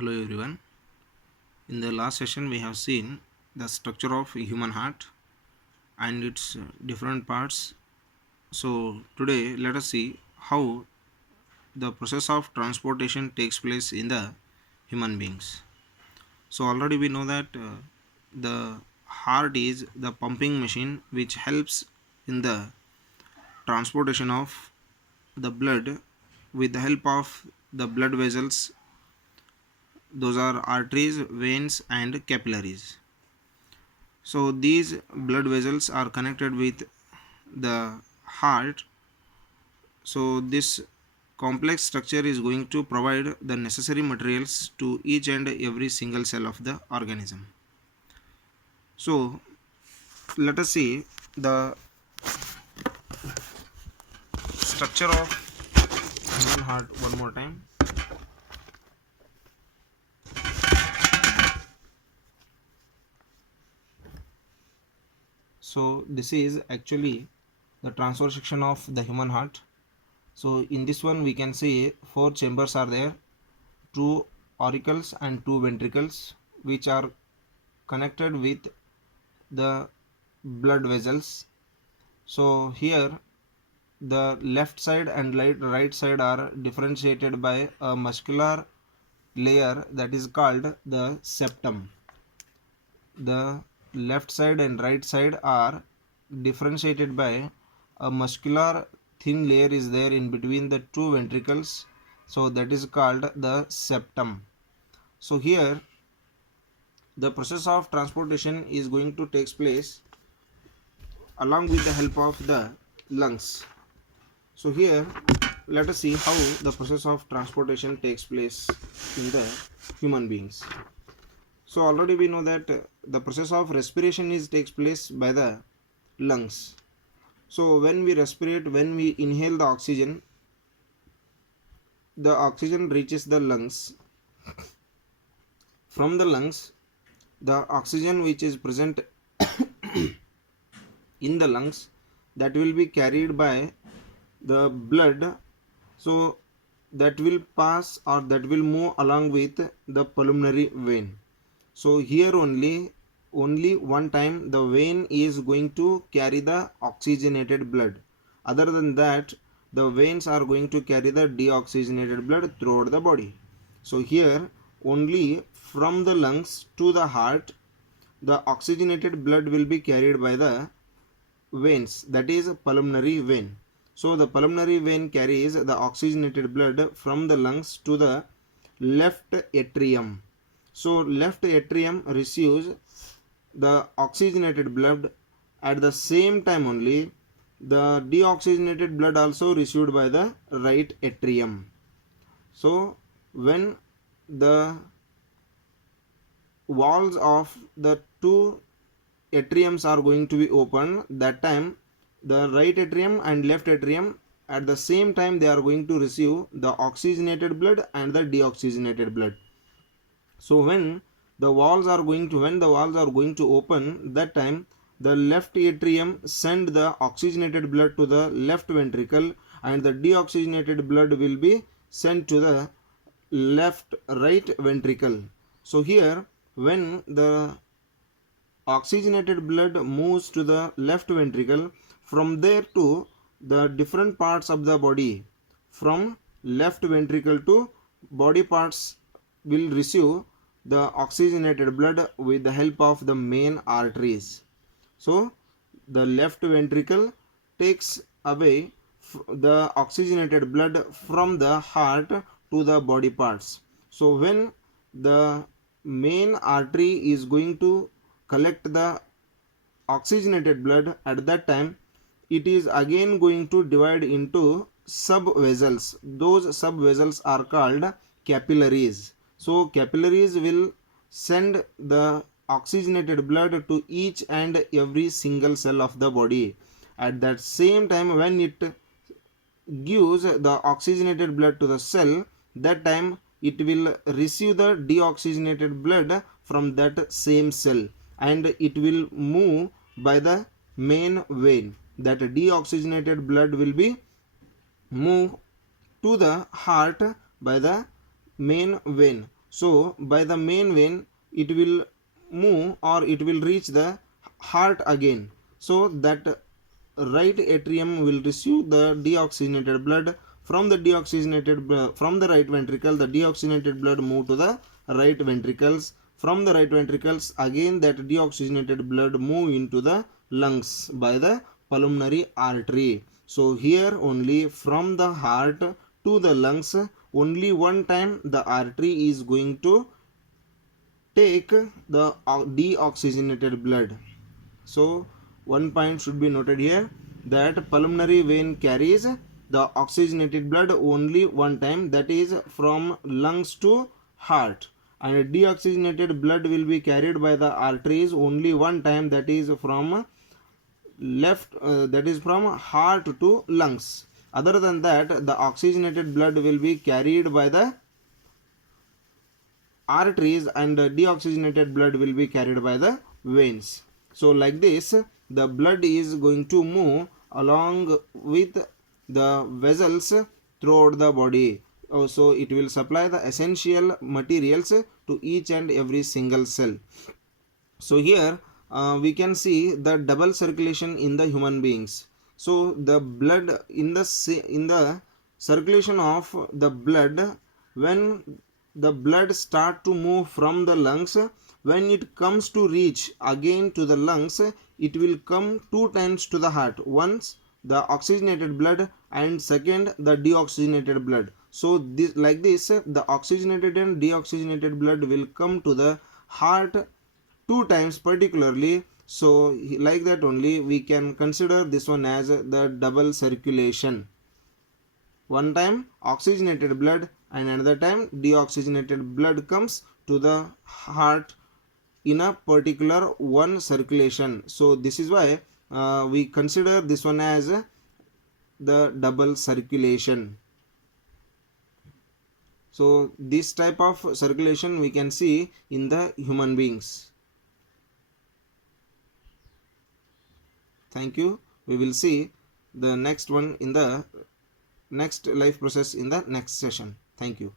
Hello everyone. In the last session we have seen the structure of human heart and its different parts. So today let us see how the process of transportation takes place in the human beings. So already we know that the heart is the pumping machine which helps in the transportation of the blood with the help of the blood vessels. Those are arteries, veins and capillaries. So these blood vessels are connected with the heart. So this complex structure is going to provide the necessary materials to each and every single cell of the organism. So let us see the structure of human heart one more time. So this is actually the transverse section of the human heart. So in this one we can see four chambers are there, two auricles and two ventricles, which are connected with the blood vessels. So here the left side and right side are differentiated by a muscular layer that is called the septum. The left side and right side are differentiated by a muscular thin layer is there in between the two ventricles, so that is called the septum. So here the process of transportation is going to take place along with the help of the lungs. So here let us see how the process of transportation takes place in the human beings. So already we know that the process of respiration is takes place by the lungs. So when we respirate, when we inhale the oxygen reaches the lungs. From the lungs, the oxygen which is present in the lungs, that will be carried by the blood, so that will pass or that will move along with the pulmonary vein. So here only one time the vein is going to carry the oxygenated blood. Other than that, the veins are going to carry the deoxygenated blood throughout the body. So here only from the lungs to the heart, the oxygenated blood will be carried by the veins, that is pulmonary vein. So the pulmonary vein carries the oxygenated blood from the lungs to the left atrium. So left atrium receives the oxygenated blood. At the same time only the deoxygenated blood also received by the right atrium. So when the walls of the two atriums are going to be open, that time the right atrium and left atrium at the same time they are going to receive the oxygenated blood and the deoxygenated blood. So when the walls are going to open, that time the left atrium send the oxygenated blood to the left ventricle and the deoxygenated blood will be sent to the right ventricle. So here when the oxygenated blood moves to the left ventricle, from there to the different parts of the body, from left ventricle to body parts will receive the oxygenated blood with the help of the main arteries. So the left ventricle takes away the oxygenated blood from the heart to the body parts. So when the main artery is going to collect the oxygenated blood, at that time it is again going to divide into sub vessels. Those sub vessels are called capillaries. So capillaries will send the oxygenated blood to each and every single cell of the body. At that same time when it gives the oxygenated blood to the cell, that time it will receive the deoxygenated blood from that same cell and it will move by the main vein. That deoxygenated blood will be moved to the heart by the main vein. So by the main vein it will move or it will reach the heart again. So that right atrium will receive the deoxygenated blood. From the from the right ventricle, the deoxygenated blood move to the right ventricles. From the right ventricles, again that deoxygenated blood move into the lungs by the pulmonary artery. So here only from the heart to the lungs, only one time the artery is going to take the deoxygenated blood. So one point should be noted here, that pulmonary vein carries the oxygenated blood only one time, that is from lungs to heart, and deoxygenated blood will be carried by the arteries only one time, that is from heart to lungs. Other than that, the oxygenated blood will be carried by the arteries and deoxygenated blood will be carried by the veins. So like this, the blood is going to move along with the vessels throughout the body. So it will supply the essential materials to each and every single cell. So here we can see the double circulation in the human beings. So the blood in the circulation of the blood, when the blood start to move from the lungs, when it comes to reach again to the lungs, it will come two times to the heart. Once the oxygenated blood and second the deoxygenated blood. So this, like this, the oxygenated and deoxygenated blood will come to the heart two times particularly. So like that only we can consider this one as the double circulation. One time oxygenated blood and another time deoxygenated blood comes to the heart in a particular one circulation. So this is why we consider this one as the double circulation. So this type of circulation we can see in the human beings. Thank you. We will see the next one in the next life process in the next session. Thank you.